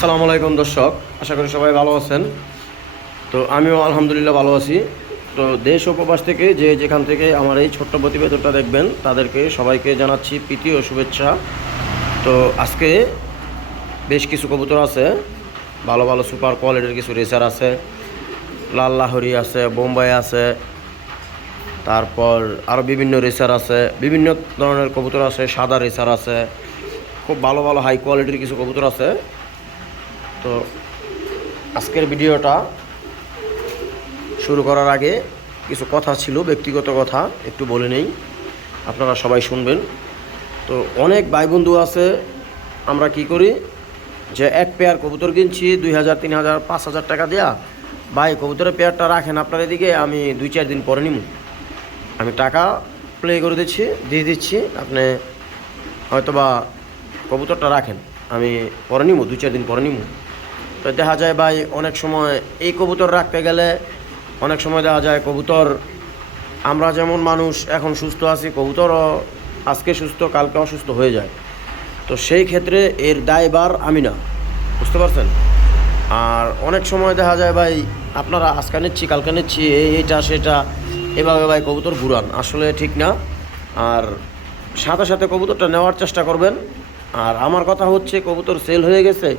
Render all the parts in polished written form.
আসসালামু আলাইকুম দর্শক, আশা করি সবাই ভালো আছেন। তো আমিও আলহামদুলিল্লাহ ভালো আছি। তো দেশ ও প্রবাস থেকে যে যেখান থেকে আমার এই ছোট্ট প্রতিবেদনটা দেখবেন তাদেরকে সবাইকে জানাচ্ছি প্রীতি ও শুভেচ্ছা। তো আজকে বেশ কিছু কবুতর আছে, ভালো ভালো সুপার কোয়ালিটির কিছু রেসার আছে, লাল লাহরি আছে, বোম্বাই আছে, তারপর আরও বিভিন্ন রেসার আছে, বিভিন্ন ধরনের কবুতর আছে, সাদা রেসার আছে, খুব ভালো ভালো হাই কোয়ালিটির কিছু কবুতর আছে। তো আজকের ভিডিওটা শুরু করার আগে কিছু কথা ছিল, ব্যক্তিগত কথা একটু বলে নেই, আপনারা সবাই শুনবেন। তো অনেক ভাই বন্ধু আছে, আমরা কি করি যে এক পেয়ার কবুতর কিনছি 2000, 3000, 5000 টাকা দেয়া, ভাই কবুতরের পেয়ারটা রাখেন আপনার এদিকে, আমি 2-4 দিন পরে নিব, আমি টাকা প্লে করে দিয়ে দিচ্ছি, আপনি হয়তোবা কবুতরটা রাখেন, আমি পরে নিব, 2-4 দিন পরে নিব। তো দেখা যায় ভাই অনেক সময় এই কবুতর রাখতে গেলে অনেক সময় দেখা যায় কবুতর, আমরা যেমন মানুষ এখন সুস্থ আছি, কবুতরও আজকে সুস্থ কালকে অসুস্থ হয়ে যায়। তো সেই ক্ষেত্রে এর দায়ভার আমি না, বুঝতে পারছেন। আর অনেক সময় দেখা যায় ভাই আপনারা আজকে নিচ্ছি কালকে নিচ্ছি এইটা সেটা এভাবে ভাই কবুতর ঘুরান, আসলে ঠিক না। আর সাথে সাথে কবুতরটা নেওয়ার চেষ্টা করবেন। আর আমার কথা হচ্ছে কবুতর সেল হয়ে গেছে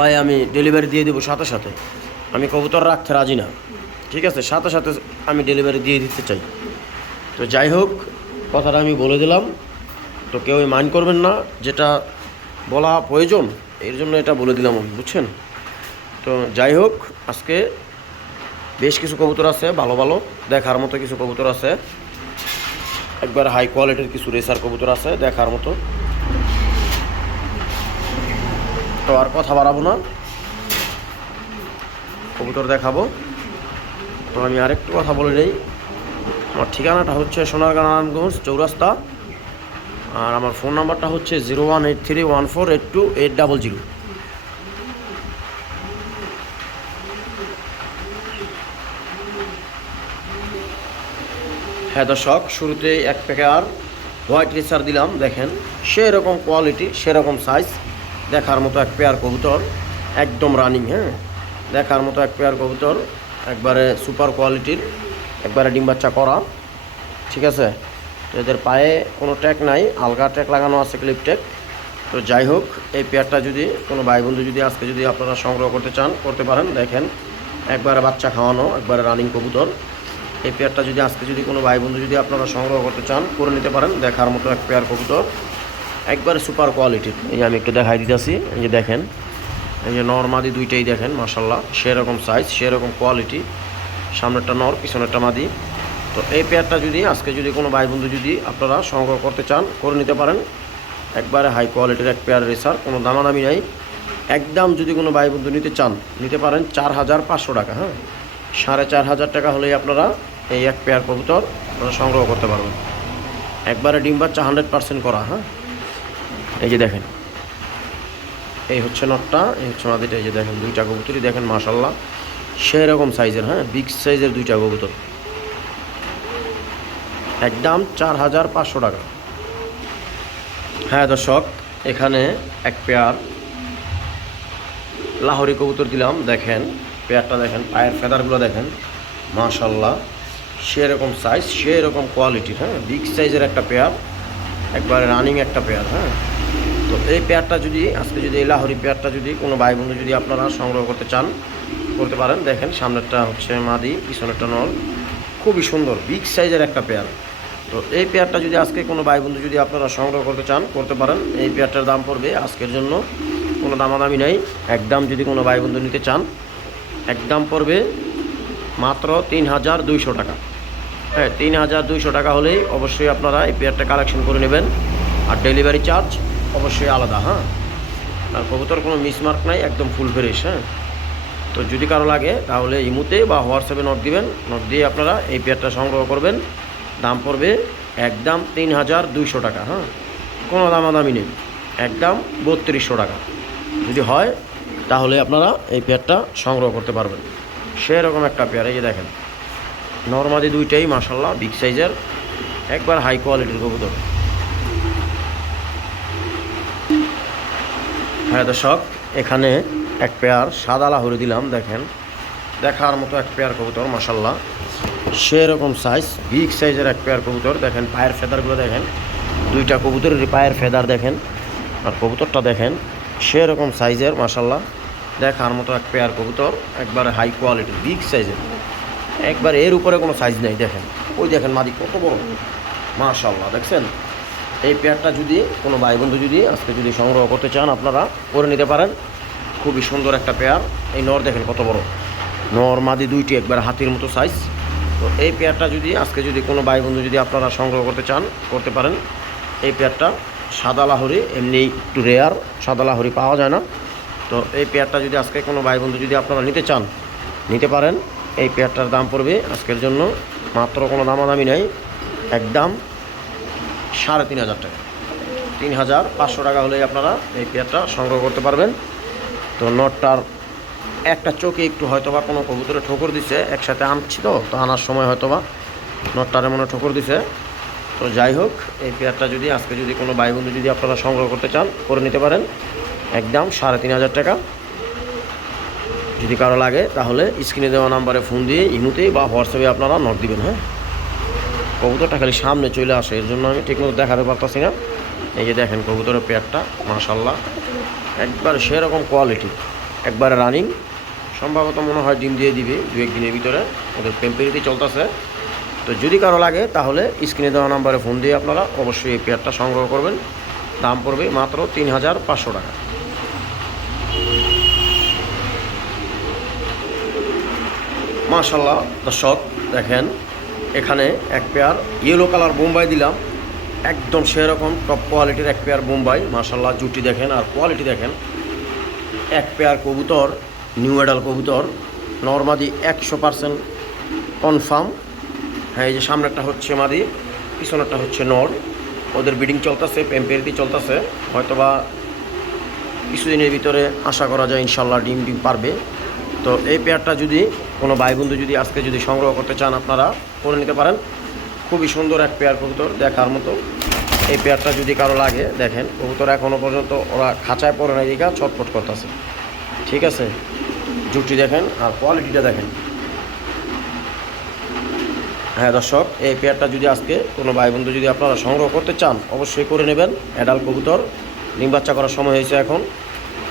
ভাই, আমি ডেলিভারি দিয়ে দেবো সাথে সাথে, আমি কবুতর রাখতে রাজি না, ঠিক আছে, সাথে সাথে আমি ডেলিভারি দিয়ে দিতে চাই। তো যাই হোক, কথাটা আমি বলে দিলাম, তো কেউ মাইন্ড করবেন না, যেটা বলা প্রয়োজন এর জন্য এটা বলে দিলাম আমি, বুঝছেন। তো যাই হোক, আজকে বেশ কিছু কবুতর আছে, ভালো ভালো দেখার মতো কিছু কবুতর আছে, একবার হাই কোয়ালিটির কিছু রেসার কবুতর আছে দেখার মতো। তো আর কথা বাড়াবো না, কবুতর দেখাবো। তো আমি আরেকটু কথা বলে নেই, আমার ঠিকানাটা হচ্ছে সোনারগাঁ নারায়ণগঞ্জ চৌরাস্তা, আর আমার ফোন নাম্বারটা হচ্ছে 0183148280। হ্যাঁ দর্শক, শুরুতেই এক প্যাকেট হোয়াইট রেসার দিলাম, দেখেন সেরকম কোয়ালিটি সেরকম সাইজ, দেখার মতো এক পেয়ার কবুতর, একদম রানিং, হ্যাঁ দেখার মতো এক পেয়ার কবুতর, একবারে সুপার কোয়ালিটির, একবারে ডিম বাচ্চা করা, ঠিক আছে। তো এদের পায়ে কোনো ট্যাগ নাই, আলগা ট্যাগ লাগানো আছে, ক্লিপ ট্যাগ। তো যাই হোক, এই পেয়ারটা যদি কোনো ভাই বন্ধু যদি আজকে যদি আপনারা সংগ্রহ করতে চান করতে পারেন, দেখেন একবারে বাচ্চা খাওয়ানো, একবারে রানিং কবুতর। এই পেয়ারটা যদি আজকে যদি কোনো ভাই বন্ধু যদি আপনারা সংগ্রহ করতে চান করে নিতে পারেন, দেখার মতো এক পেয়ার কবুতর, একবারে সুপার কোয়ালিটির। এই যে আমি একটু দেখাই দিতেছি, এই যে দেখেন, এই যে নর মাদি দুইটাই দেখেন মাশাল্লাহ, সেরকম সাইজ সেরকম কোয়ালিটি, সামনেরটা নর পিছনেরটা মাদি। তো এই পেয়ারটা যদি আজকে যদি কোনো ভাই বন্ধু যদি আপনারা সংগ্রহ করতে চান করে নিতে পারেন, একবারে হাই কোয়ালিটির এক পেয়ার রেসার, কোনো দামাদামি নাই, একদম যদি কোনো ভাই বন্ধু নিতে চান নিতে পারেন 4500 টাকা, হ্যাঁ 4500 টাকা হলেই আপনারা এই এক পেয়ার কবুতর আপনারা সংগ্রহ করতে পারবেন, একবারে ডিম বাচ্চা 100% করা। হ্যাঁ এই যে দেখেন, এই হচ্ছে নটটা, এই হচ্ছে মাদিটা, এই যে দেখেন দুইটা কবুতরই দেখেন মাশাল্লাহ সেরকম সাইজের, হ্যাঁ বিগ সাইজের দুইটা কবুতর, একদম 4500 টাকা। হ্যাঁ দর্শক, এখানে এক পেয়ার লাহোরি কবুতর দিলাম, দেখেন পেয়ারটা দেখেন, পায়ের ফেদারগুলো দেখেন মাশাল্লাহ সেরকম সাইজ সেরকম কোয়ালিটির, হ্যাঁ বিগ সাইজের একটা পেয়ার, একবারে রানিং একটা পেয়ার। হ্যাঁ তো এই পেয়ারটা যদি আজকে যদি এই লাহোরি পেয়ারটা যদি কোনো ভাই বন্ধু যদি আপনারা সংগ্রহ করতে চান করতে পারেন, দেখেন সামনেরটা হচ্ছে মাদি পিছনেরটা নর, খুবই সুন্দর বিগ সাইজের একটা পেয়ার। তো এই পেয়ারটা যদি আজকে কোনো ভাই বন্ধু যদি আপনারা সংগ্রহ করতে চান করতে পারেন, এই পেয়ারটার দাম পড়বে আজকের জন্য কোনো দামাদামি নেই, একদম যদি কোনো ভাই বন্ধু নিতে চান একদম পড়বে মাত্র 3200 টাকা। হ্যাঁ 3200 টাকা হলেই অবশ্যই আপনারা এই পেয়ারটা কালেকশন করে নেবেন, আর ডেলিভারি চার্জ অবশ্যই আলাদা। হ্যাঁ আর কবুতর কোনো মিসমার্ক নাই, একদম ফুল ফ্রেশ। হ্যাঁ তো যদি কারো লাগে তাহলে ইমুতে বা হোয়াটসঅ্যাপে নোট দিবেন, নোট দিয়ে আপনারা এই পেয়ারটা সংগ্রহ করবেন, দাম পড়বে একদম 3200 টাকা। হ্যাঁ কোনো দামাদামি নেই, একদম 3200 টাকা যদি হয় তাহলে আপনারা এই পেয়ারটা সংগ্রহ করতে পারবেন, সেরকম একটা পেয়ার। এই যে দেখেন নরমাদি দুইটাই মাশাল্লাহ বিগ সাইজের, একবার হাই কোয়ালিটির কবুতর। হ্যাঁ দর্শক, এখানে এক পেয়ার সাদা লাহোরি দিলাম, দেখেন দেখার মতো এক পেয়ার কবুতর মাশাল্লাহ, সেরকম সাইজ, বিগ সাইজের এক পেয়ার কবুতর। দেখেন পায়ের ফেদারগুলো দেখেন, দুইটা কবুতরের পায়ের ফেদার দেখেন, আর কবুতরটা দেখেন সেরকম সাইজের মাশাল্লাহ, দেখার মতো এক পেয়ার কবুতর, একবারে হাই কোয়ালিটির বিগ সাইজের, একবার এর উপরে কোনো সাইজ নেই। দেখেন ওই দেখেন মাদি কত বড় মাশাল্লাহ, দেখছেন। এই পেয়ারটা যদি কোনো ভাই বন্ধু যদি আজকে যদি সংগ্রহ করতে চান আপনারা করে নিতে পারেন, খুবই সুন্দর একটা পেয়ার। এই নর দেখেন কত বড়, নর মাদি দুইটি একবার হাতির মতো সাইজ। তো এই পেয়ারটা যদি আজকে যদি কোনো ভাই বন্ধু যদি আপনারা সংগ্রহ করতে চান করতে পারেন। এই পেয়ারটা সাদা লাহোরি, এমনি একটু রেয়ার, সাদা লাহোরি পাওয়া যায় না। তো এই পেয়ারটা যদি আজকে কোনো ভাই বন্ধু যদি আপনারা নিতে চান নিতে পারেন। এই পেয়ারটার দাম পড়বে আজকের জন্য মাত্র কোনো দামাদামি নেই, একদম 3,500 টাকা, 3,500 টাকা হলেই আপনারা এই পেয়ারটা সংগ্রহ করতে পারবেন। তো নটটার একটা চোখে একটু হয়তোবা কোনো কবুতরে ঠোকর দিছে, একসাথে আনছি তো আনার সময় হয়তোবা নটটারে মনে ঠোকর দিছে। তো যাই হোক, এই পেয়ারটা যদি আজকে যদি কোনো ভাই বন্ধু যদি আপনারা সংগ্রহ করতে চান করে নিতে পারেন, একদম 3,500 টাকা। যদি কারো লাগে তাহলে স্ক্রিনে দেওয়া নাম্বারে ফোন দিয়ে ইমুতে বা হোয়াটসঅ্যাপে আপনারা নট দিবেন। হ্যাঁ, কবুতরটা খালি সামনে চলে আসে, এর জন্য আমি ঠিকমতো দেখাতে পারতাছি না। এই যে দেখেন কবুতরের পেয়ারটা মাশাল্লাহ, একবার সেরকম কোয়ালিটি, একবারে রানিং। সম্ভবত মনে হয় ডিম দিয়ে দিবে 2-1 দিনের ভিতরে, ওদের টেম্পারেচার চলতেছে। তো যদি কারো লাগে তাহলে স্ক্রিনে দেওয়া নাম্বারে ফোন দিয়ে আপনারা অবশ্যই এই পেয়ারটা সংগ্রহ করবেন। দাম পড়বে মাত্র 3,500 টাকা। মাশাল্লাহ দর্শক দেখেন, এখানে এক পেয়ার ইয়েলো কালার বোম্বাই দিলাম, একদম সেরকম টপ কোয়ালিটির এক পেয়ার বোম্বাই মাশাল্লাহ। জুটি দেখেন আর কোয়ালিটি দেখেন, এক পেয়ার কবুতর নিউ অ্যাডাল কবুতর, নরমাদি 100% কনফার্ম। হ্যাঁ, এই যে সামনেরটা হচ্ছে মাদি, পিছনেরটা হচ্ছে নর। ওদের ব্রিডিং চলতেছে, পেম্পেরিটি চলতেছে, হয়তোবা কিছুদিনের ভিতরে আশা করা যায় ইনশাল্লাহ ডিম পারবে। তো এই পেয়ারটা যদি কোনো ভাই বন্ধু যদি আজকে যদি সংগ্রহ করতে চান আপনারা করে নিতে পারেন, খুবই সুন্দর এক পেয়ার কবুতর দেখার মতো। এই পেয়ারটা যদি কারো লাগে, দেখেন কবুতর এখনও পর্যন্ত ওরা খাঁচায় পড়ে নাই, দিকে ছটফট করতেছে, ঠিক আছে। জুটি দেখেন আর কোয়ালিটিটা দেখেন। হ্যাঁ দর্শক, এই পেয়ারটা যদি আজকে কোনো ভাই বন্ধু যদি আপনারা সংগ্রহ করতে চান অবশ্যই করে নেবেন। অ্যাডাল্ট কবুতর, ডিম বাচ্চা করার সময় হয়েছে এখন।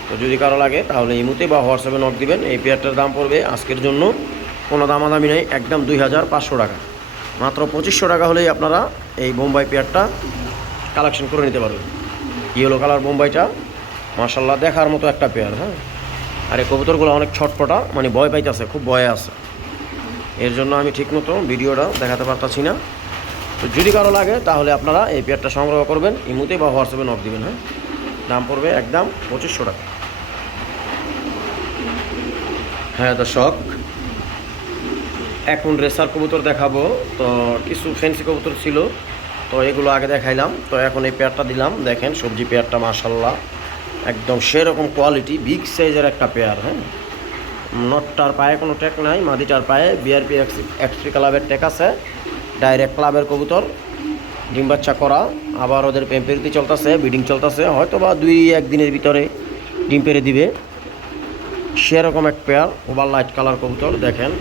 তো যদি কারো লাগে তাহলে ইমুতে বা হোয়াটসঅ্যাপে নক দিবেন। এই পেয়ারটার দাম পড়বে আজকের জন্য কোনো দামাদামি নেই, একদম 2,500 টাকা। মাত্র 2,500 টাকা হলেই আপনারা এই বোম্বাই পেয়ারটা কালেকশন করে নিতে পারবেন। ইয়েলো কালার বোম্বাইটা মাশাল্লাহ দেখার মতো একটা পেয়ার। হ্যাঁ, আর এই কবুতরগুলো অনেক ছটপটা, মানে ভয় পাইতেছে, খুব ভয়ে আছে, এর জন্য আমি ঠিকমতো ভিডিওটা দেখাতে পারতাছি না। তো যদি কারো লাগে তাহলে আপনারা এই পেয়ারটা সংগ্রহ করবেন, ইমুতে বা হোয়াটসঅ্যাপে নক দিবেন। হ্যাঁ, দাম পড়বে একদম 2,500 টাকা। হ্যাঁ দর্শক, এখন রেসার কবুতর দেখাবো। তো কিছু ফ্যান্সি কবুতর ছিল, তো এগুলো আগে দেখাইলাম। তো এখন এই পেয়ারটা দিলাম, দেখেন সবজি পেয়ারটা মাশাল্লাহ একদম সেরকম কোয়ালিটি, বিগ সাইজের একটা পেয়ার। হ্যাঁ, নটটার পায়ে কোনো ট্যাগ নাই, মাদিটার পায়ে বিআরপি এক্সট্রি ক্লাবের ট্যাগ আছে, ডাইরেক্ট ক্লাবের কবুতর, ডিম বাচ্চা করা। আবার ওদের পেম্পেরিতে চলতেছে, ব্রিডিং চলতেছে, হয়তো বা 2-1 দিনের ভিতরে ডিম পেরে দিবে। সেরকম এক পেয়ার ওভার লাইট কালার কবুতর, দেখেন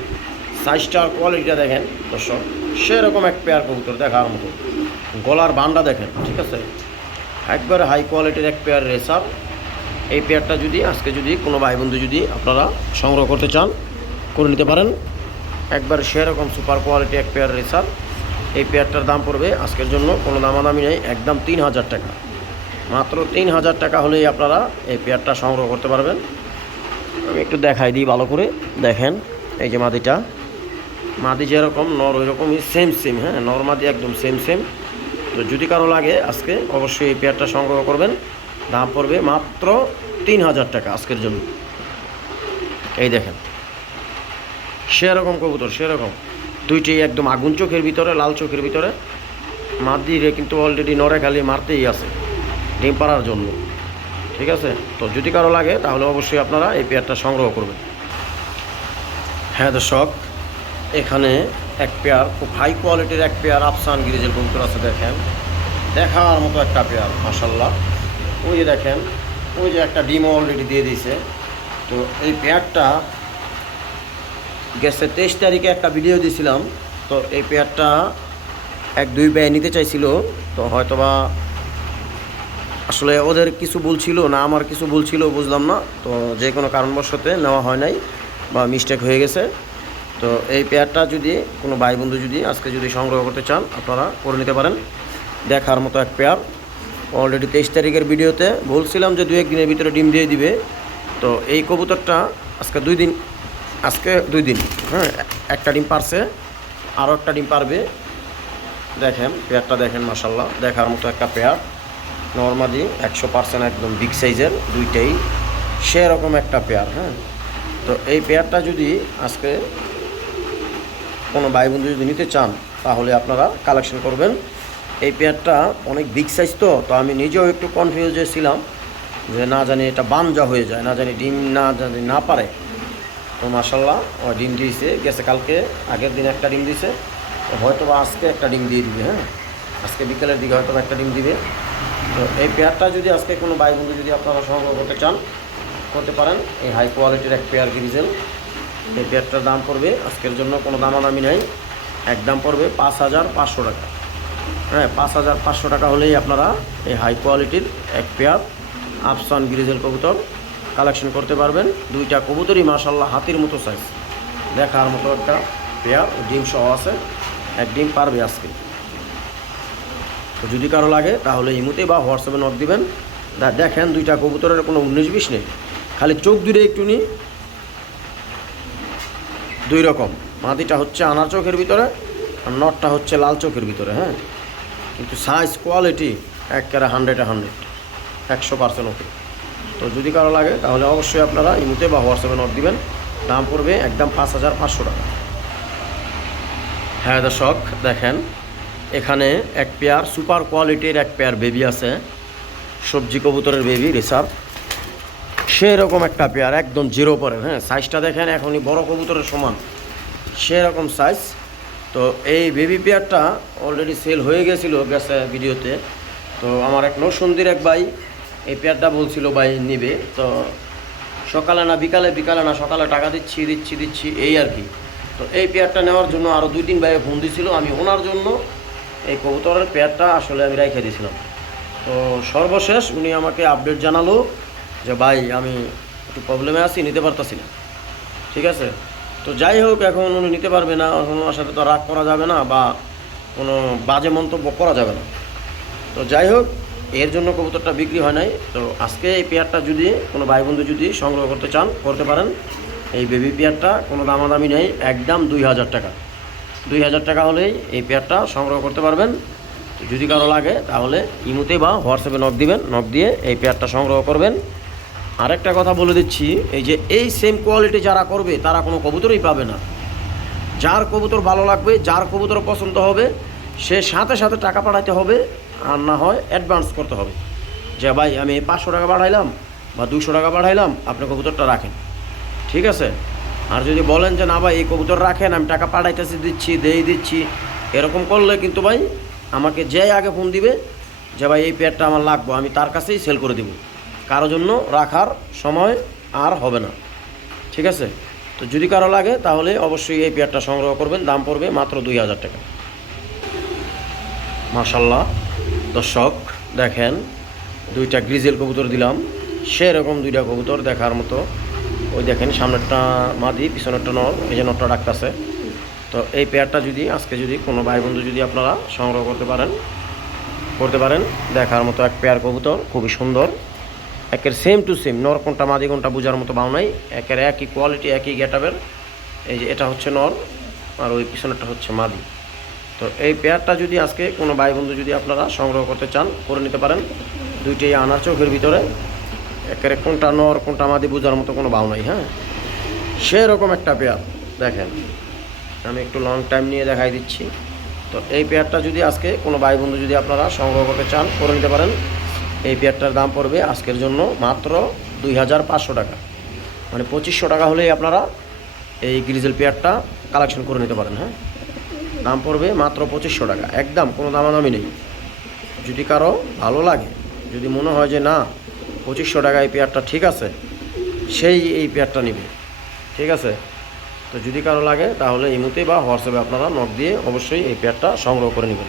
সাইজটার কোয়ালিটিটা দেখেন দর্শক, সেরকম এক পেয়ার কবুতর দেখার মতো। গলার বান্ডা দেখেন, ঠিক আছে, একবারে হাই কোয়ালিটির এক পেয়ার রেসার। এই পেয়ারটা যদি আজকে যদি কোনো ভাই বন্ধু যদি আপনারা সংগ্রহ করতে চান করে নিতে পারেন, একবার সেরকম সুপার কোয়ালিটি এক পেয়ার রেসার। এই পেয়ারটার দাম পড়বে আজকের জন্য কোনো দামাদামি নেই, একদম 3,000 টাকা। মাত্র 3,000 টাকা হলেই আপনারা এই পেয়ারটা সংগ্রহ করতে পারবেন। আমি একটু দেখাই দিই ভালো করে, দেখেন এই যে মাদিটা, মাদি যেরকম নর ওই রকমই সেম। হ্যাঁ, নর মাদি একদম সেম। তো যদি কারো লাগে আজকে অবশ্যই এই পেয়ারটা সংগ্রহ করবেন। দাম পড়বে মাত্র 3,000 টাকা আজকের জন্য। এই দেখেন সেরকম কবুতর, সেরকম দুইটি একদম আগুন চোখের ভিতরে, লাল চোখের ভিতরে। মাদিরে কিন্তু অলরেডি নরে খালি মারতেই আছে ডিম পাড়ার জন্য, ঠিক আছে। তো যদি কারো লাগে তাহলে অবশ্যই আপনারা এই পেয়ারটা সংগ্রহ করবেন। হ্যাঁ দর্শক, এখানে এক পেয়ার খুব হাই কোয়ালিটির এক পেয়ার আফসান গিরিজের কবুতর আছে, দেখেন দেখার মতো একটা পেয়ার মাশাল্লাহ। ওই যে দেখেন, ওই যে একটা ডিমও অলরেডি দিয়ে দিয়েছে, তো এই পেয়ারটা গেছে 23 তারিখে একটা ভিডিও দিয়েছিলাম। তো এই পেয়ারটা 1-2 ভাই নিতে চাইছিল, তো হয়তোবা আসলে ওদের কিছু ভুল ছিল না আমার কিছু ভুল ছিল বুঝলাম না, তো যে কোনো কারণবশত নেওয়া হয় নাই বা মিস্টেক হয়ে গেছে। তো এই পেয়ারটা যদি কোনো ভাই বন্ধু যদি আজকে যদি সংগ্রহ করতে চান আপনারা করে নিতে পারেন। দেখার মতো এক পেয়ার। অলরেডি 23 তারিখের ভিডিওতে বলছিলাম যে 2-1 দিনের ভিতরে ডিম দিয়ে দিবে। তো এই কবুতরটা আজকে 2 দিন, হ্যাঁ, একটা ডিম পারছে, আরও একটা ডিম পারবে। দেখেন পেয়ারটা দেখেন, মাশাল্লাহ দেখার মতো একটা পেয়ার। নর্মালি 100% একদম বিগ সাইজের দুইটাই সেরকম একটা পেয়ার। হ্যাঁ, তো এই পেয়ারটা যদি আজকে কোনো ভাই বন্ধু যদি নিতে চান তাহলে আপনারা কালেকশন করবেন। এই পেয়ারটা অনেক বিগ সাইজ, তো আমি নিজেও একটু কনফিউজ ছিলাম যে না জানি এটা বানজা হয়ে যায়, না জানি ডিম না পারে। তো মাশাল্লাহ ও ডিম দিয়েছে, গেছে কালকে আগের দিন একটা ডিম দিয়েছে, হয়তো বা আজকে একটা ডিম দিয়ে দিবে। হ্যাঁ, আজকে বিকেলের দিকে হয়তো একটা ডিম দিবে। তো এই পেয়ারটা যদি আজকে কোনো ভাই বন্ধু যদি আপনারা সংগ্রহ করতে চান করতে পারেন। এই হাই কোয়ালিটির এক পেয়ার গ্রিজেল। এই পেয়ারটার দাম পড়বে আজকের জন্য কোনো দামাদামি নাই, একদম পড়বে 5,500 টাকা। হ্যাঁ, 5,500 টাকা হলেই আপনারা এই হাই কোয়ালিটির এক পেয়ার আফসান গ্রিজেল কবুতর কালেকশন করতে পারবেন। দুইটা কবুতরই মাশাল্লাহ হাতির মতো সাইজ, দেখার মতো একটা পেয়ার। ডিম সহ আছে, এক ডিম পারবে আজকে। তো যদি কারো লাগে তাহলে ইমুতে বা হোয়াটসঅ্যাপে নক দিবেন। দেখেন দুইটা কবুতরের কোনো 19-20 নেই, খালি চোখ দুটো একটু নিই, দুই রকম। মাদিটা হচ্ছে আনার চোখের ভিতরে আর নটটা হচ্ছে লাল চোখের ভিতরে। হ্যাঁ, কিন্তু সাইজ কোয়ালিটি একেবারে 100% ওকে। তো যদি কারো লাগে তাহলে অবশ্যই আপনারা ইমুতে বা হোয়াটসঅ্যাপে নক দিবেন। দাম পড়বে একদম 5,500 টাকা। হ্যাঁ দর্শক দেখেন, এখানে এক পেয়ার সুপার কোয়ালিটির এক পেয়ার বেবি আছে, সবজি কবুতরের বেবি রিসার্ভ, সেরকম একটা পেয়ার একদম জিরো পরের। হ্যাঁ, সাইজটা দেখেন এখনই বড় কবুতরের সমান, সেরকম সাইজ। তো এই বেবি পেয়ারটা অলরেডি সেল হয়ে গেছে ভিডিওতে। তো আমার এক নরসুন্দির এক ভাই এই পেয়ারটা বলছিল ভাই নিবে, তো সকালে না বিকালে না সকালে টাকা দিচ্ছি এই আর কি। তো এই পেয়ারটা নেওয়ার জন্য আরও 2-3 ভাইয়ে ফোন দিছিল, আমি ওনার জন্য এই কবুতরের পেয়ারটা আসলে আমি রেখে দিয়েছিলাম। তো সর্বশেষ উনি আমাকে আপডেট জানালো যে ভাই আমি একটু প্রবলেমে আছি, নিতে পারতাছি না। ঠিক আছে, তো যাই হোক, এখন উনি নিতে পারবে না, এখন ওনার সাথে তো রাগ করা যাবে না বা কোনো বাজে মন্তব্য করা যাবে না। তো যাই হোক, এর জন্য কবুতরটা বিক্রি হয় নাই। তো আজকে এই পেয়ারটা যদি কোনো ভাই বন্ধু যদি সংগ্রহ করতে চান করতে পারেন। এই বেবি পেয়ারটা কোনো দামাদামি নেই, একদম 2,000 টাকা। 2,000 টাকা হলেই এই পেয়ারটা সংগ্রহ করতে পারবেন। যদি কারো লাগে তাহলে ইমুতে বা হোয়াটসঅ্যাপে নক দিবেন, নক দিয়ে এই পেয়ারটা সংগ্রহ করবেন। আরেকটা কথা বলে দিচ্ছি, এই যে এই সেম কোয়ালিটি যারা করবে তারা কোনো কবুতরই পাবে না। যার কবুতর ভালো লাগবে, যার কবুতর পছন্দ হবে, সে সাথে সাথে টাকা পাঠাইতে হবে, আর না হয় অ্যাডভান্স করতে হবে যে ভাই আমি 500 টাকা পাঠাইলাম বা 200 টাকা পাঠাইলাম, আপনি কবুতরটা রাখেন। ঠিক আছে, আর যদি বলেন যে না ভাই এই কবুতর রাখেন, আমি টাকা পাঠাইতেছি দিচ্ছি, এরকম করলে কিন্তু ভাই আমাকে যে আগে ফোন দিবে যে ভাই এই পেয়ারটা আমার লাগবে, আমি তার কাছেই সেল করে দেব, কারো জন্য রাখার সময় আর হবে না। ঠিক আছে, তো যদি কারো লাগে তাহলে অবশ্যই এই পেয়ারটা সংগ্রহ করবেন। দাম পড়বে মাত্র 2,000 টাকা। মাশাল্লাহ দর্শক দেখেন, দুইটা গ্রিজেল কবুতর দিলাম, সেরকম দুইটা কবুতর দেখার মতো। ওই দেখেন সামনেরটা মাদি, পিছনেরটা নর, এই যে নরটা ডাকতেছে। তো এই পেয়ারটা যদি আজকে যদি কোনো ভাই বন্ধু যদি আপনারা সংগ্রহ করতে পারেন, দেখার মতো এক পেয়ার কবুতর, খুবই সুন্দর, একের সেম টু সেম, নর কোনটা মাদি কোনটা বোঝার মতো ভাও নাই, একের একই কোয়ালিটি একই গেটআপের। এই যে এটা হচ্ছে নর আর ওই পিছনেরটা হচ্ছে মাদি। তো এই পেয়ারটা যদি আজকে কোনো ভাই বন্ধু যদি আপনারা সংগ্রহ করতে চান করে নিতে পারেন। দুইটাই আনার চোখের ভিতরে, একেবারে কোনটা নর কোনটা মাদি বোঝার মতো কোনো ভাও নাই। হ্যাঁ, সেরকম একটা পেয়ার দেখেন, আমি একটু লং টাইম নিয়ে দেখাই দিচ্ছি। তো এই পেয়ারটা যদি আজকে কোনো ভাই বন্ধু যদি আপনারা সংগ্রহ করতে চান করে নিতে পারেন। এই পেয়ারটার দাম পড়বে আজকের জন্য মাত্র 2,500 টাকা, মানে 2,500 টাকা হলেই আপনারা এই গ্রিজেল পেয়ারটা কালেকশন করে নিতে পারেন। হ্যাঁ, দাম পড়বে মাত্র 2,500 টাকা, একদম কোনো দামাদামি নেই। যদি কারো ভালো লাগে, যদি মনে হয় যে না 2,500 টাকা এই পেয়ারটা ঠিক আছে, সেই এই পেয়ারটা নেবে, ঠিক আছে? তো যদি কারো লাগে তাহলে ইমুতে বা হোয়াটসঅ্যাপে আপনারা নক দিয়ে অবশ্যই এই পেয়ারটা সংগ্রহ করে নেবেন।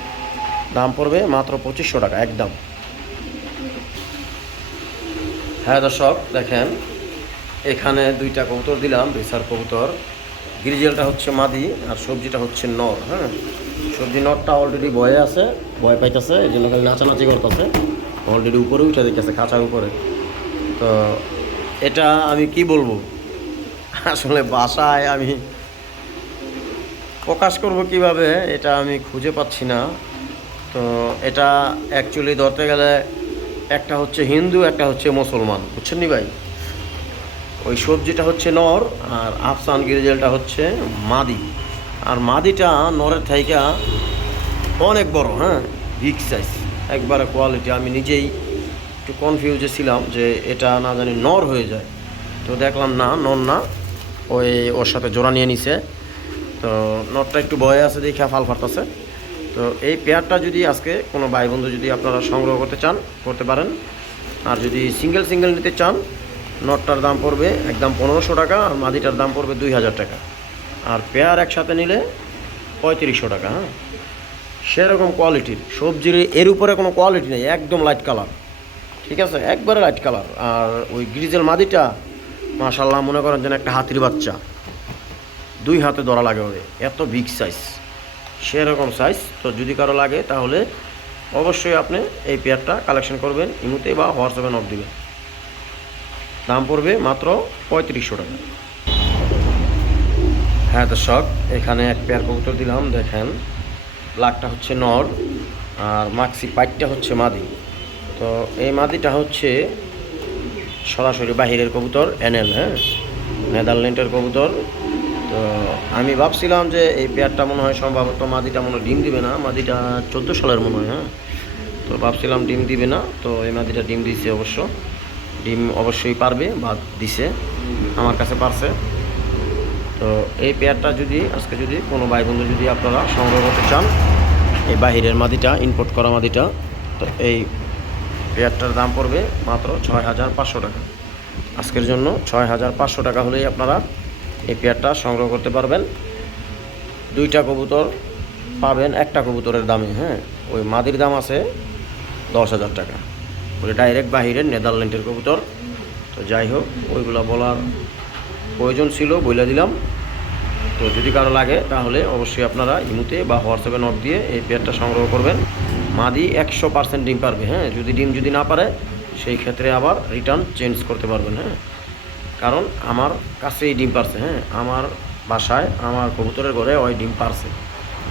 দাম পড়বে মাত্র 2500 টাকা একদম। হ্যাঁ দর্শক দেখেন, এখানে দুইটা কবুতর দিলাম, রেসার কবুতর। গ্রিজেলটা হচ্ছে মাদি আর সবজিটা হচ্ছে নর। হ্যাঁ, সবজি নরটা অলরেডি ভয়ে আছে, ভয় পাইতেছে, এই জন্য খালি নাচানাচি করতেছে। অলরেডি উপরে উঠে দেখতেছে খাঁচার উপরে। তো এটা আমি কি বলবো, আসলে বাসায় আমি প্রকাশ করব কিভাবে এটা আমি খুঁজে পাচ্ছি না। তো এটা অ্যাকচুয়ালি ধরতে গেলে একটা হচ্ছে হিন্দু, একটা হচ্ছে মুসলমান, বুঝছেন নি ভাই? ওই সবজিটা হচ্ছে নর আর আফসান গ্রিজেলটা হচ্ছে মাদি। আর মাদিটা নরের থাইকা অনেক বড়, হ্যাঁ, বিগ সাইজ, একবারে কোয়ালিটি। আমি নিজেই একটু কনফিউজে ছিলাম যে এটা না জানি নর হয়ে যায়, তো দেখলাম না, নর না, ওই ওর সাথে জোড়া নিয়ে নিছে। তো নরটা একটু ভয়ে আছে, দেখে ফাল ফাটতেছে। তো এই পেয়ারটা যদি আজকে কোনো ভাই বন্ধু যদি আপনারা সংগ্রহ করতে চান করতে পারেন। আর যদি সিঙ্গেল সিঙ্গেল নিতে চান, নটটার দাম পড়বে একদম 1500 টাকা আর মাদিটার দাম পড়বে 2000 টাকা। আর পেয়ার একসাথে নিলে 3500 টাকা। হ্যাঁ, সেরকম কোয়ালিটির সবজির এর উপরে কোনো কোয়ালিটি নেই, একদম লাইট কালার, ঠিক আছে, একবারে লাইট কালার। আর ওই গ্রিজেল মাদিটা মাশাল্লাহ মনে করেন যেন একটা হাতির বাচ্চা, 2 হাতে ধরা লাগে ওরে, এত বিগ সাইজ, সেরকম সাইজ। তো যদি কারো লাগে তাহলে অবশ্যই আপনি এই পেয়ারটা কালেকশন করবেন, ইমুতে বা হোয়াটসঅ্যাপে নক দিবেন। দাম পড়বে মাত্র 3500 টাকা। হ্যাঁ দর্শক, এখানে এক পেয়ার কবুতর দিলাম, দেখেন ব্ল্যাকটা হচ্ছে নর আর মাক্সি পাইটটা হচ্ছে মাদি। তো এই মাদিটা হচ্ছে সরাসরি বাহিরের কবুতর, এনএল, হ্যাঁ, নেদারল্যান্ডের কবুতর। তো আমি ভাবছিলাম যে এই পেয়ারটা মনে হয় সম্ভবত মাদিটা মনে হয় ডিম দিবে না, মাদিটা 14 সালের মনে হয়। হ্যাঁ, তো ভাবছিলাম ডিম দিবে না, তো এই মাদিটা ডিম দিছে, অবশ্য ডিম অবশ্যই পারবে বা দিছে, আমার কাছে পারছে। তো এই পেয়ারটা যদি আজকে যদি কোনো ভাই বন্ধু যদি আপনারা সংগ্রহ করতে চান, এই বাহিরের মাদিটা, ইম্পোর্ট করা মাদিটা, তো এই পেয়ারটার দাম পড়বে মাত্র 6500 টাকা। আজকের জন্য 6500 টাকা হলেই আপনারা এই পেয়ারটা সংগ্রহ করতে পারবেন। 2টা কবুতর পাবেন একটা কবুতরের দামে। হ্যাঁ, ওই মাদির দাম আছে 10,000 টাকা, ওই ডাইরেক্ট বাহিরের নেদারল্যান্ডের কবুতর। তো যাই হোক, ওইগুলো বলার প্রয়োজন ছিল, বলে দিলাম। তো যদি কারো লাগে তাহলে অবশ্যই আপনারা ইমুতে বা হোয়াটসঅ্যাপে নক দিয়ে এই পেয়ারটা সংগ্রহ করবেন। মাদি 100% ডিম পারবে। হ্যাঁ, ডিম যদি না পারে সেই ক্ষেত্রে আবার রিটার্ন চেঞ্জ করতে পারবেন। হ্যাঁ, কারণ আমার কাছেই ডিম পারছে। হ্যাঁ, আমার বাসায় আমার কবুতরের ঘরে ওই ডিম পারছে,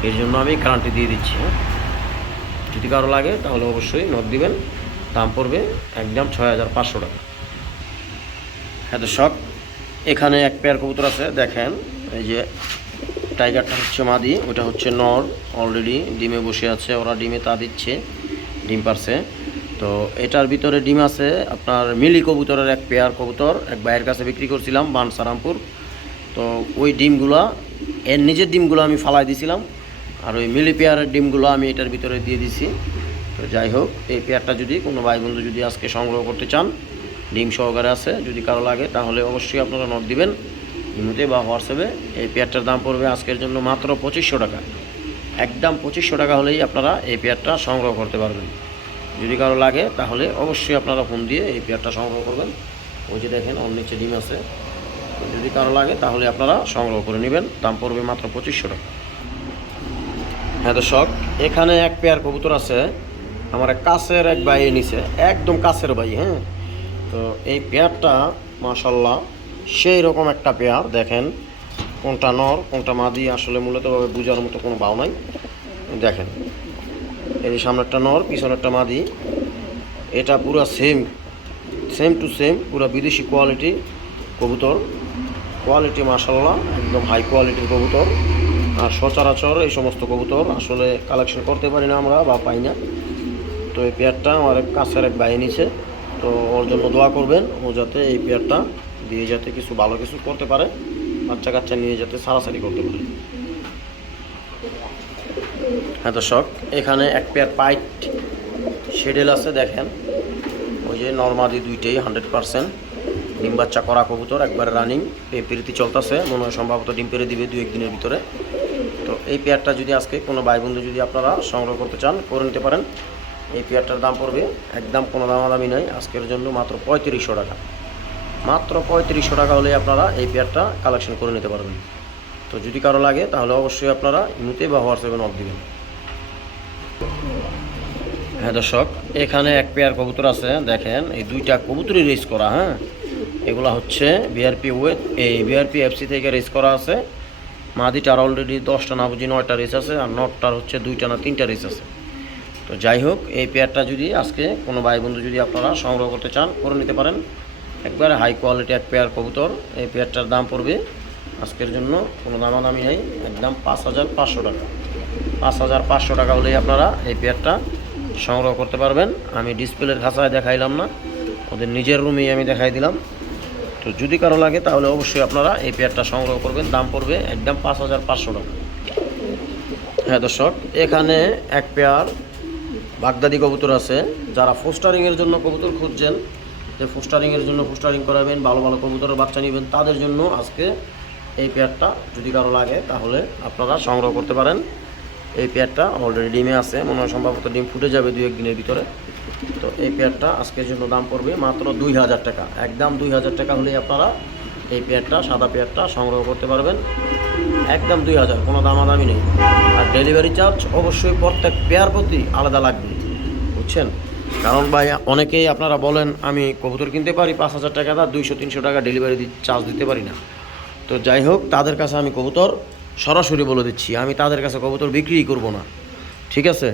এর জন্য আমি গ্যারান্টি দিয়ে দিচ্ছি। হ্যাঁ, যদি কারো লাগে তাহলে অবশ্যই নক দিবেন। দাম পড়বে একদম 6500 টাকা। হ্যাঁ দর্শক, এখানে এক পেয়ার কবুতর আছে, দেখেন এই যে টাইগারটা হচ্ছে মাদি, ওটা হচ্ছে নর, অলরেডি ডিমে বসে আছে, ওরা ডিমে তা দিচ্ছে, ডিম পারছে। তো এটার ভিতরে ডিম আছে আপনার মিলি কবুতরের এক পেয়ার কবুতর, এক ভাইয়ের কাছে বিক্রি করছিলাম বানসারামপুর। তো ওই ডিমগুলো, এর নিজের ডিমগুলো আমি ফালাই দিয়েছিলাম, আর ওই মিলি পেয়ারের ডিমগুলো আমি এটার ভিতরে দিয়ে দিছি। তো যাই হোক, এই পেয়ারটা যদি কোনো ভাই বন্ধু যদি আজকে সংগ্রহ করতে চান, ডিম সহকারে আছে, যদি কারো লাগে তাহলে অবশ্যই আপনারা নোট দিবেন ইমুতে বা হোয়াটসঅ্যাপে। এই পেয়ারটার দাম পড়বে আজকের জন্য মাত্র 2500 টাকা, একদম 2500 টাকা হলেই আপনারা এই পেয়ারটা সংগ্রহ করতে পারবেন। যদি কারো লাগে তাহলে অবশ্যই আপনারা ফোন দিয়ে এই পেয়ারটা সংগ্রহ করবেন। ওই যে দেখেন ওর নিচে ডিম আছে, যদি কারো লাগে তাহলে আপনারা সংগ্রহ করে নেবেন। দাম পড়বে মাত্র 2500 টাকা। হ্যাঁ দর্শক, এখানে এক পেয়ার কবুতর আছে, আমার এক কাছের এক ভাই নিছে, একদম কাছের ভাই। হ্যাঁ, তো এই পেয়ারটা মাশাল্লাহ সেই রকম একটা পেয়ার, দেখেন কোনটা নর কোনটা মাদি আসলে মূলতভাবে বোঝার মতো কোনো ভাও নাই। দেখেন এই সামনেরটা নর, পিছনেরটা মাদি, এটা পুরো সেম টু সেম, পুরো বিদেশি কোয়ালিটি কবুতর, কোয়ালিটি মাশাল্লাহ একদম হাই কোয়ালিটির কবুতর। আর সচরাচর এই সমস্ত কবুতর আসলে কালেকশন করতে পারি না আমরা বা পাই না। তো এই পেয়ারটা আমার কাছের এক ভাই নিছে, তো ওর জন্য দোয়া করবেন, ও যাতে এই পেয়ারটা দিয়ে যাতে কিছু ভালো কিছু করতে পারে, বাচ্চা কাচ্চা নিয়ে যাতে সারাসারি করতে পারে। হ্যাঁ দর্শক, এখানে এক পেয়ার পাইট শেডেল আছে, দেখেন ওই যে নর্মাদি দুইটাই 100% ডিম বাচ্চা করা কবুতর, একবারে রানিং পেরিতি চলতেছে, মনে হয় সম্ভবত ডিম পেরে দিবে 2-1 দিনের ভিতরে। তো এই পেয়ারটা যদি আজকে কোনো ভাই বন্ধু যদি আপনারা সংগ্রহ করতে চান করে নিতে পারেন। এই পেয়ারটার দাম পড়বে একদম কোনো দামাদামি নাই আজকের জন্য মাত্র 3500 টাকা। মাত্র 3500 টাকা হলে আপনারা এই পেয়ারটা কালেকশন করে নিতে পারবেন। তো যদি কারো লাগে তাহলে অবশ্যই আপনারা ইমুতে বা হোয়াটসঅ্যাপে নক দিবেন। হ্যাঁ দর্শক, এখানে এক পেয়ার কবুতর আছে, দেখেন এই দুইটা কবুতরই রেস করা। হ্যাঁ, এগুলা হচ্ছে বিআরপি ওয়েট, এই বিআরপি এফসি থেকে রেস করা আছে। মাদিটার অলরেডি 10টা না বুঝি 9টা রেস আছে, আর নটটার হচ্ছে 2টা না 3টা রেস আছে। তো যাই হোক, এই পেয়ারটা যদি আজকে কোনো ভাই বন্ধু যদি আপনারা সংগ্রহ করতে চান করে নিতে পারেন। একবারে হাই কোয়ালিটি এক পেয়ার কবুতর। এই পেয়ারটার দাম পড়বে আজকের জন্য কোনো দামাদামি নেই, একদম 5500 টাকা। 5500 টাকা হলেই আপনারা এই পেয়ারটা সংগ্রহ করতে পারবেন। আমি ডিসপ্লের খাঁচায় দেখাইলাম না, ওদের নিজের রুমেই আমি দেখাই দিলাম। তো যদি কারো লাগে তাহলে অবশ্যই আপনারা এই পেয়ারটা সংগ্রহ করবেন, দাম পড়বে একদম 5500 টাকা। হ্যাঁ দর্শক, এখানে এক পেয়ার বাগদাদি কবুতর আছে। যারা ফোস্টারিংয়ের জন্য কবুতর খুঁজছেন, যে ফোস্টারিংয়ের জন্য ফোস্টারিং করাবেন, ভালো ভালো কবুতরের বাচ্চা নেবেন, তাদের জন্য আজকে এই পেয়ারটা যদি কারো লাগে তাহলে আপনারা সংগ্রহ করতে পারেন। এই পেয়ারটা অলরেডি ডিমে আছে, মনে হয় সম্ভবত ডিম ফুটে যাবে 2-1 দিনের ভিতরে। তো এই পেয়ারটা আজকের জন্য দাম পড়বে মাত্র 2000 টাকা। একদম 2000 টাকা হলেই আপনারা এই পেয়ারটা, সাদা পেয়ারটা সংগ্রহ করতে পারবেন। একদম 2000, কোনো দামাদামি নেই। আর ডেলিভারি চার্জ অবশ্যই প্রত্যেক পেয়ার প্রতি আলাদা লাগবে, বুঝছেন? কারণ ভাই অনেকেই আপনারা বলেন আমি কবুতর কিনতে পারি 5000 টাকা, 200-300 টাকা ডেলিভারি চার্জ দিতে পারি না। তো যাই হোক, তাদের কাছে আমি কবুতর সরাসরি বলে দিচ্ছি, আমি তাদের কাছে কবুতর বিক্রি করব না, ঠিক আছে?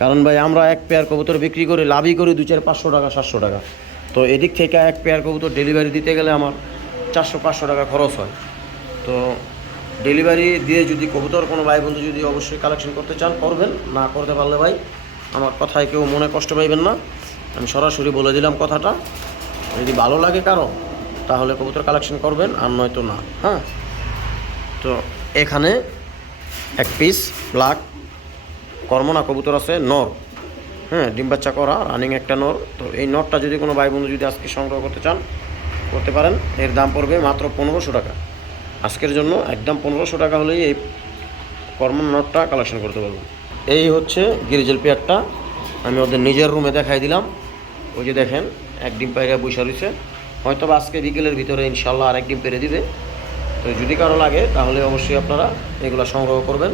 কারণ ভাই আমরা এক পেয়ার কবুতর বিক্রি করে লাভই করি 200-500 টাকা, 700 টাকা। তো এদিক থেকে এক পেয়ার কবুতর ডেলিভারি দিতে গেলে আমার 400-500 টাকা খরচ হয়। তো ডেলিভারি দিয়ে যদি কবুতর কোনো ভাই বন্ধু যদি অবশ্যই কালেকশন করতে চান করবেন, না করতে পারলে ভাই আমার কথায় কেউ মনে কষ্ট পাইবেন না, আমি সরাসরি বলে দিলাম কথাটা। যদি ভালো লাগে কারো তাহলে কবুতর কালেকশন করবেন, আর নয়তো না। হ্যাঁ, তো এখানে এক পিস ব্ল্যাক কর্মনা কবুতর আছে, নর। হ্যাঁ, ডিম বাচ্চা করা রানিং একটা নর। তো এই নরটা যদি কোনো ভাই বন্ধু যদি আজকে সংগ্রহ করতে চান করতে পারেন। এর দাম পড়বে মাত্র 1500 টাকা আজকের জন্য। একদম 1500 টাকা হলেই এই কর্মনা নরটা কালেকশন করতে পারবেন। এই হচ্ছে গিরিজেল পেয়ারটা, আমি ওদের নিজের রুমে দেখাই দিলাম। ওই যে দেখেন এক ডিম পায়রা বৈশা রয়েছে, হয়তো আজকে বিকেলের ভিতরে ইনশাল্লাহ আর এক ডিম পেরে দিবে। তো যদি কারো লাগে তাহলে অবশ্যই আপনারা এগুলো সংগ্রহ করবেন।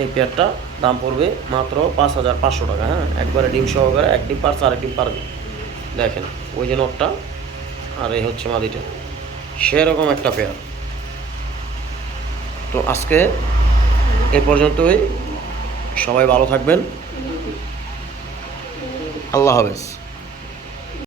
এই পেয়ারটা দাম পড়বে মাত্র 5500 টাকা। হ্যাঁ, একবারে ডিম সহকারে, এক ডিম পারছে, আরেক ডিম পারবে। দেখেন ওই যে নটটা, আর এই হচ্ছে মাদিটা, সেরকম একটা পেয়ার। তো আজকে এ পর্যন্তই, সবাই ভালো থাকবেন, আল্লাহ হাফেজ।